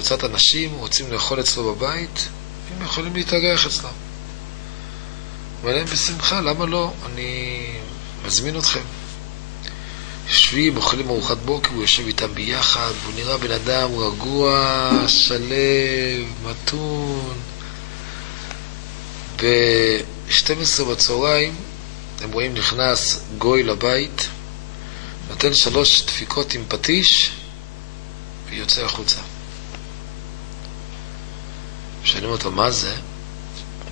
קבוצת אנשים רוצים לאכול אצלו בבית, הם יכולים להתארח אצלו. אומר להם בשמחה, למה לא? אני מזמין אתכם. יושבים, אוכלים ארוחת בוקר, הוא יושב איתם ביחד, והוא נראה בן אדם רגוע, שלב, מתון. ב-12 בצהריים הם רואים נכנס גוי לבית, נותן 3 דפיקות עם פטיש ויוצא החוצה. שואלים אותו, מה זה? הוא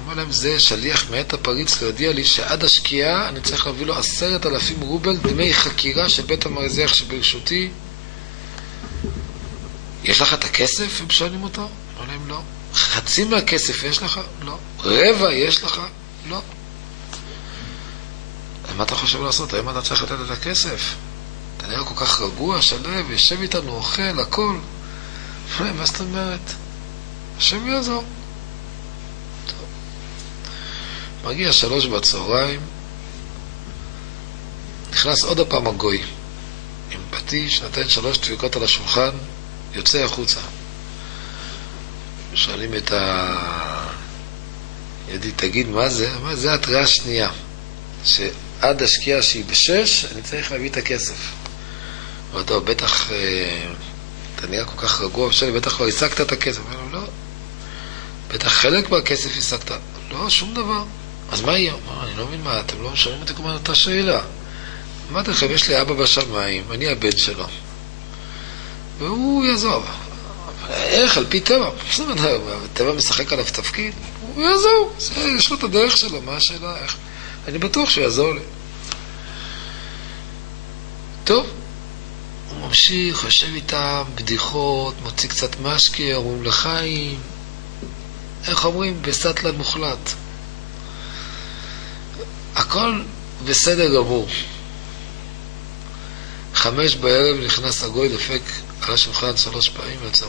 אומר להם, זה שליח מאת הפריץ להודיע לי שעד השקיעה אני צריך להביא לו 10,000 רובל דמי חקירה של בית המרזח שברשותי. יש לך את הכסף? הם שואלים אותו. הוא אומר להם, לא. חצי מהכסף יש לך? לא. רבע יש לך? לא. מה אתה חושב לעשות? האם אתה צריך לתת את הכסף? אתה נראה כל כך רגוע, שלב, יושב איתנו, אוכל, הכל. מה זאת אומרת? השם יעזור. מגיע 3 בצהריים, נכנס עוד הפעם הגוי עם פטיש, נתן 3 דפיקות על השולחן, יוצא החוצה. שואלים את הידיד, תגיד מה זה? מה זה התראה השנייה, שעד השקיעה שהיא ב6 אני צריך להביא את הכסף. ואתה בטח אתה נראה כל כך רגוע, בטח לא השגת את הכסף. לא, בטח חלק מהכסף השגת. לא, שום דבר. אז מה יהיה? אני לא מבין מה, אתם לא שואלים אותי כמו אותה שאלה. אמרתי לכם, יש לי אבא בשמיים, אני הבן שלו. והוא יעזוב. איך? על פי טבע. טבע משחק עליו תפקיד. הוא יעזור. יש לו את הדרך שלו, מה השאלה? איך? אני בטוח שהוא יעזור לי. טוב. הוא ממשיך, יושב איתם, בדיחות, מוציא קצת משקה, אומרים לחיים. איך אומרים? בסטלן מוחלט. הכל בסדר גמור. 5 בערב נכנס הגוי, דופק על השולחן 3 פעמים, יוצא,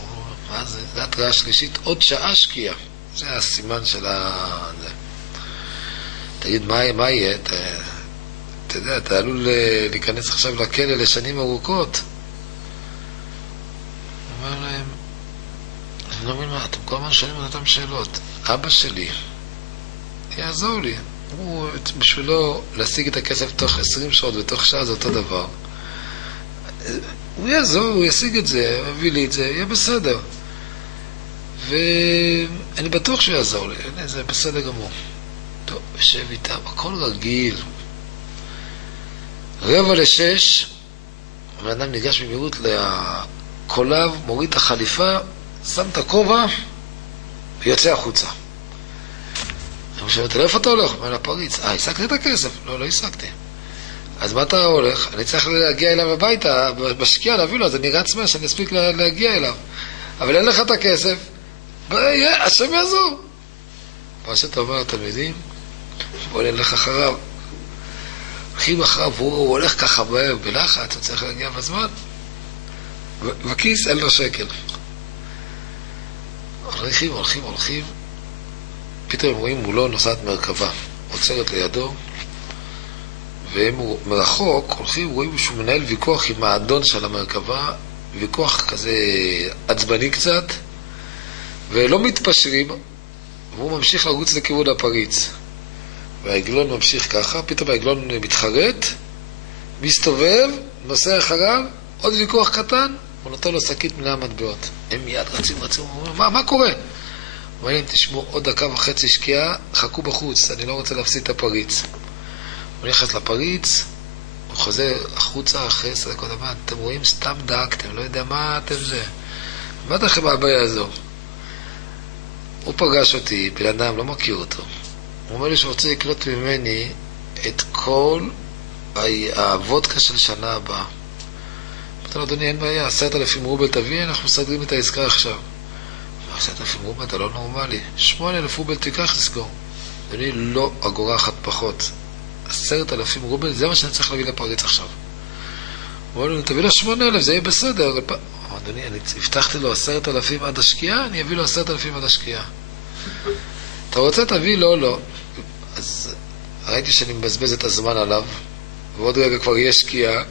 מה זה? זה התראה שלישית, עוד שעה שקיעה. זה הסימן של זה. תגיד, מה יהיה? אתה יודע, אתה עלול להיכנס עכשיו לכלא לשנים ארוכות. הוא אומר להם, אני לא מבין מה, אתם כל הזמן שואלים אותם שאלות. אבא שלי יעזור לי. הוא, בשבילו להשיג את הכסף תוך 20 שעות ותוך שעה זה אותו דבר. הוא יעזור, הוא ישיג את זה, מביא לי את זה, יהיה בסדר. ואני בטוח שהוא יעזור לי, זה בסדר גמור. טוב, יושב איתם, הכל רגיל. 5:45, הבן אדם ניגש במהירות לקולב, מוריד את החליפה, שם את הכובע ויוצא החוצה. אני שואל, לאיפה אתה הולך? אומר לפריץ, השגתי את הכסף? לא השגתי. אז מה אתה הולך? אני צריך להגיע אליו הביתה, בשקיעה להביא לו, אז אני רץ מה שאני אספיק להגיע אליו. אבל אין לך את הכסף, השם יעזור. מה שאתה אומר לתלמידים, בוא נלך אחריו. הולכים אחריו, הוא הולך ככה מהר, בלחץ, הוא צריך להגיע בזמן. בכיס אין לו שקל. הולכים. פתאום רואים מולו נוסעת מרכבה, עוצרת לידו, והם מרחוק הולכים, רואים שהוא מנהל ויכוח עם האדון של המרכבה, ויכוח כזה עצבני קצת, ולא מתפשרים, והוא ממשיך לרוץ לכיוון הפריץ. והעגלון ממשיך ככה, פתאום העגלון מתחרט, מסתובב, נוסע אחריו, עוד ויכוח קטן, הוא נותן לו שקית מלאה מטבעות. הם מיד רצים, מה קורה? אומר להם, תשמעו, עוד 1.5 שקיעה, חכו בחוץ, אני לא רוצה להפסיד את הפריץ. הוא נכנס לפריץ, הוא חוזר החוצה אחרי 10 דקות, אתם רואים, סתם דאגתם, לא יודע מה אתם זה. מה לכם הבעיה הזו? הוא פגש אותי, בן אדם, לא מכיר אותו. הוא אומר לי שהוא רוצה לקלוט ממני את כל הוודקה של שנה הבאה. אמרתי לו, אדוני, אין בעיה, 10,000 רובל תביא, אנחנו מסדרים את העסקה עכשיו. 10,000 רובל, אתה לא נורמלי. 8,000 רובל תיקח לסגור. אדוני, לא אגורה אחת פחות. 10,000 רובל, זה מה שאני צריך להביא לפריץ עכשיו. הוא אומר לו, תביא לו 8,000, זה יהיה בסדר. אדוני, אני הבטחתי לו 10,000 עד השקיעה, אני אביא לו 10,000 עד השקיעה. אתה רוצה תביא? לא. אז ראיתי שאני מבזבז את הזמן עליו, ועוד רגע כבר יש שקיעה.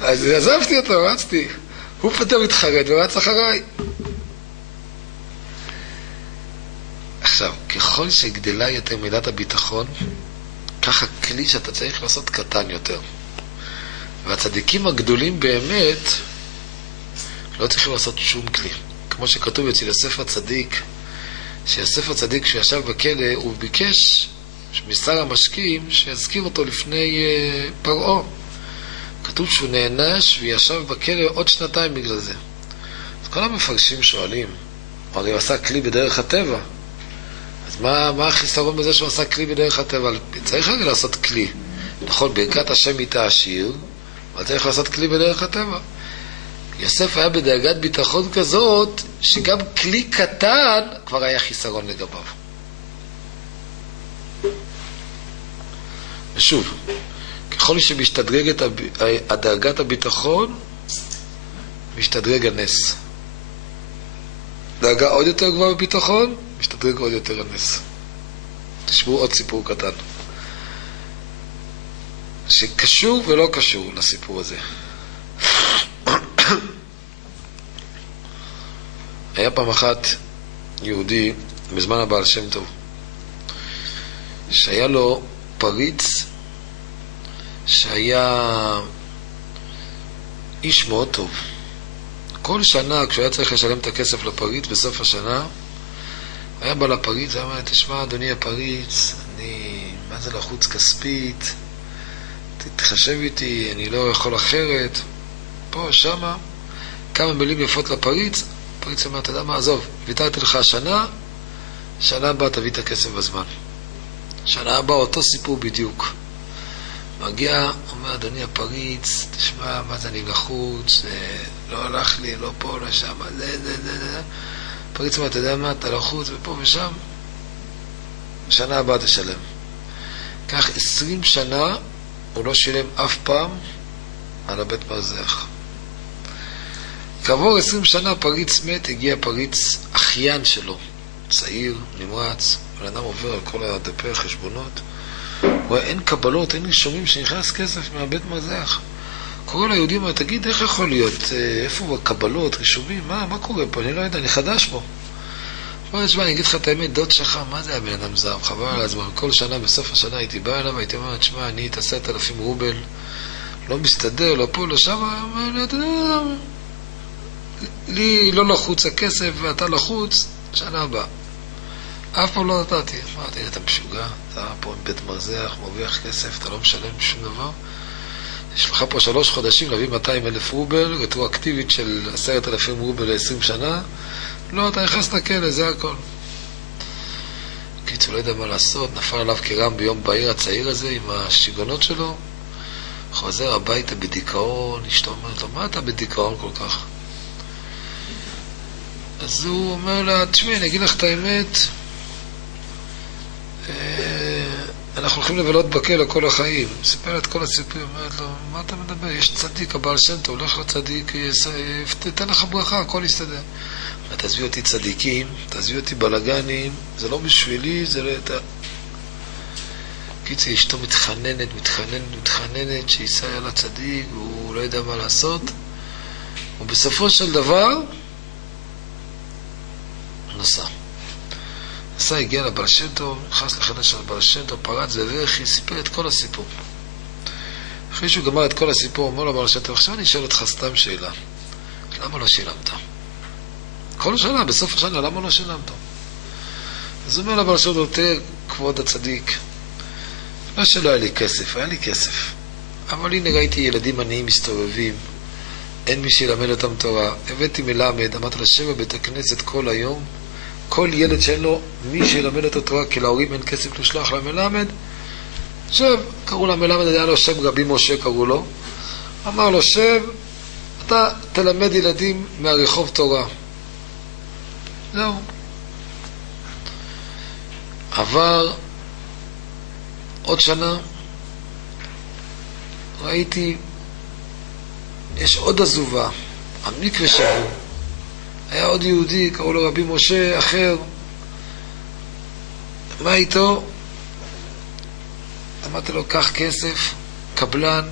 אז עזבתי אותו, רצתי. הוא פתאום התחרט ורץ אחריי. עכשיו, ככל שגדלה יותר מידת הביטחון, כך הכלי שאתה צריך לעשות קטן יותר. והצדיקים הגדולים באמת לא צריכים לעשות שום כלי. כמו שכתוב אצל יוסף הצדיק, שיוסף הצדיק שישב בכלא, הוא ביקש משר המשקים שיזכיר אותו לפני פרעה. כתוב שהוא נענש וישב בכלא עוד 2 בגלל זה. אז כל המפרשים שואלים, הרי הוא עשה כלי בדרך הטבע. אז מה החיסרון בזה שהוא עשה כלי בדרך הטבע? צריך הרי לעשות כלי. נכון, ברכת השם איתה עשיר, אבל צריך לעשות כלי בדרך הטבע. יוסף היה בדרגת ביטחון כזאת, שגם כלי קטן כבר היה חיסרון לגביו. ושוב, ככל שמשתדרגת הדרגת הביטחון, משתדרג הנס. דרגה עוד יותר גבוהה בביטחון, משתדרג עוד יותר הנס. תשמעו עוד סיפור קטן, שקשור ולא קשור לסיפור הזה. היה פעם אחת יהודי בזמן הבעל שם טוב, שהיה לו פריץ שהיה איש מאוד טוב. כל שנה כשהוא היה צריך לשלם את הכסף לפריץ בסוף השנה, היה בא לפריץ, היה אומר, תשמע אדוני הפריץ, מה זה לחוץ כספית, תתחשב איתי, אני לא יכול אחרת. פה, שמה, כמה מילים יפות לפריץ, הפריץ אומר, אתה יודע מה, עזוב, ויתרתי לך השנה, שנה הבאה תביא את הכסף בזמן. שנה הבאה אותו סיפור בדיוק. מגיע, אומר, אדוני הפריץ, תשמע, מה זה אני לחוץ, לא הלך לי, לא פה, לא שם, זה. הפריץ אומר, אתה יודע מה, אתה לחוץ, ופה ושם, שנה הבאה תשלם. כך 20 שנה הוא לא שילם אף פעם על הבית מרזח. כעבור 20 שנה פריץ מת, הגיע פריץ אחיין שלו, צעיר, נמרץ, בן אדם עובר על כל הדפי החשבונות, רואה, אין קבלות, אין רישומים שנכנס כסף מהבית מרזח. קורא ליהודים, אומר, תגיד, איך יכול להיות? איפה קבלות, רישומים? מה קורה פה? אני לא יודע, אני חדש פה. בוא נשמע, אני אגיד לך את האמת, דוד שלך, מה זה הבן אדם זר? חבל על הזמן. כל שנה, בסוף השנה הייתי בא אליו, הייתי אומר, תשמע, אני 10,000 רובל, לא מסתדר, לא פה, לא שם, אומר לי, אתה יודע, לי לא לחוץ הכסף ואתה לחוץ, שנה הבאה. אף פעם לא נתתי. אמרתי, אתה משוגע, אתה פה עם בית מרזח, מרוויח כסף, אתה לא משלם שום דבר. יש לך פה 3 חודשים להביא 200,000 רובל, רטרואקטיבית של 10,000 רובל ל-20 שנה. לא, אתה נכנס לכלא, זה הכל. קיצור, לא יודע מה לעשות, נפל עליו כרם ביום בהיר הצעיר הזה עם השיגונות שלו, חוזר הביתה בדיכאון, אשתו אומרת לו, מה אתה בדיכאון כל כך? אז הוא אומר לה, תשמעי, אני אגיד לך את האמת, אנחנו הולכים לבלות בכלא כל החיים. סיפר את כל הסיפורים, אומרת לו, מה אתה מדבר? יש צדיק, הבעל שם טוב, הולך לצדיק, תתן לך ברכה, הכל יסתדר. תעזבי אותי צדיקים, תעזבי אותי בלגנים, זה לא בשבילי, זה לא יותר. קיצי, אשתו מתחננת, שיסע על הצדיק, הוא לא יודע מה לעשות. ובסופו של דבר, נסע, הגיע לבעל שם טוב, נכנס לחדר של הבעל שם טוב, פרץ ובכי, סיפר את כל הסיפור. אחרי שהוא גמר את כל הסיפור, אומר לבעל שם טוב, עכשיו אני אשאל אותך סתם שאלה. למה לא שילמת? כל שנה, בסוף השנה, למה לא שילמת? אז הוא אומר לבעל שם טוב, תראה, כבוד הצדיק, לא שלא היה לי כסף, היה לי כסף. אבל הנה ראיתי ילדים עניים מסתובבים, אין מי שילמד אותם תורה. הבאתי מלמד, אמרתי לשבת בבית הכנסת כל היום, כל ילד שאין לו מי שילמד אותו תורה, כי להורים אין כסף לשלוח למלמד, שב, קראו למלמד, היה לו שם רבי משה קראו לו, אמר לו שב, אתה תלמד ילדים מהרחוב תורה. זהו. עבר עוד שנה, ראיתי, יש עוד עזובה, המקווה שבור. היה עוד יהודי, קראו לו רבי משה אחר. מה איתו? אמרתי לו, קח כסף, קבלן,